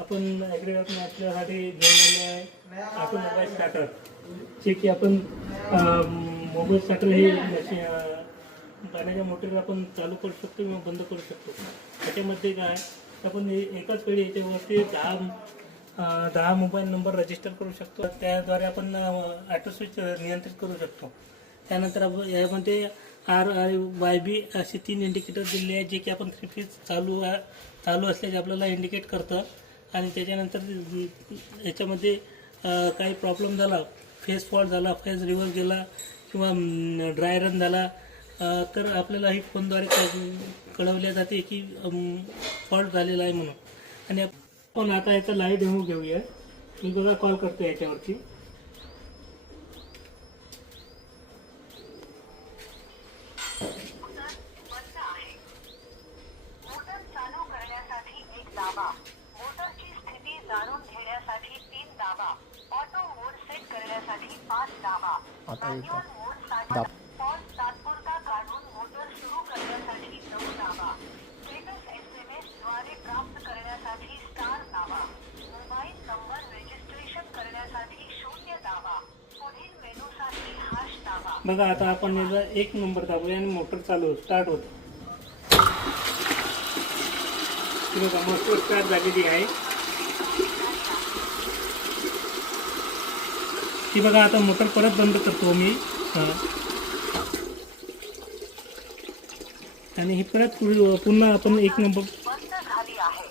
आपण ॲग्रिगेट आपल्यासाठी घेऊन आले आहे ऑटोमोबाईल स्टार्टर, जे की आपण मोबाईल स्टार्टर हे पाण्याच्या मोटरवर आपण चालू करू शकतो किंवा बंद करू शकतो. त्याच्यामध्ये काय आपण एकाच वेळी याच्यावरती 10 मोबाईल नंबर रजिस्टर करू शकतो. त्याद्वारे आपण ऑटो स्विच नियंत्रित करू शकतो. त्यानंतर आपण यामध्ये RYB असे 3 इंडिकेटर दिलेले आहेत, जे की आपण 3 फेज चालू असल्याचे आपल्याला इंडिकेट करतं. आणि त्याच्यानंतर याच्यामध्ये काही प्रॉब्लेम झाला, फेज फॉल्ट झाला, फेज रिव्हर्स गेला किंवा ड्राय रन झाला, तर आपल्याला ही फोनद्वारे कळवले जाते की फॉल्ट झालेला आहे म्हणून. आणि आपण आता याचा लाईव्ह डेमो घेऊया. मी बघा कॉल करतो याच्यावरती. मोटरची स्थिती जाणून घेण्यासाठी 3 दाबा, ऑटो मोड सेट करण्यासाठी 5 दाबा, मॅन्युअल मोड साठी पॉज तात्पुरता काढून मोटर सुरू करण्यासाठी 9 दाबा, स्टेटस SMS द्वारे प्राप्त करण्यासाठी स्टार दाबा, मोबाईल नंबर रजिस्ट्रेशन करण्यासाठी 0 दाबा, पुढील मेनूसाठी हॅश दाबा. बघा आता आपण याचा 1 नंबर दाबूया आणि मोटर चालू स्टार्ट होतं. बघा मोटर स्टार्ट झालेली आहे. ती बघा आता मोटर परत बंद करतो मी. आणि हे परत पुन्हा आपण 1 नंबर बंद झाली आहे.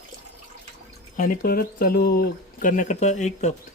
आणि परत चालू करण्याकरता 1 दाबतो.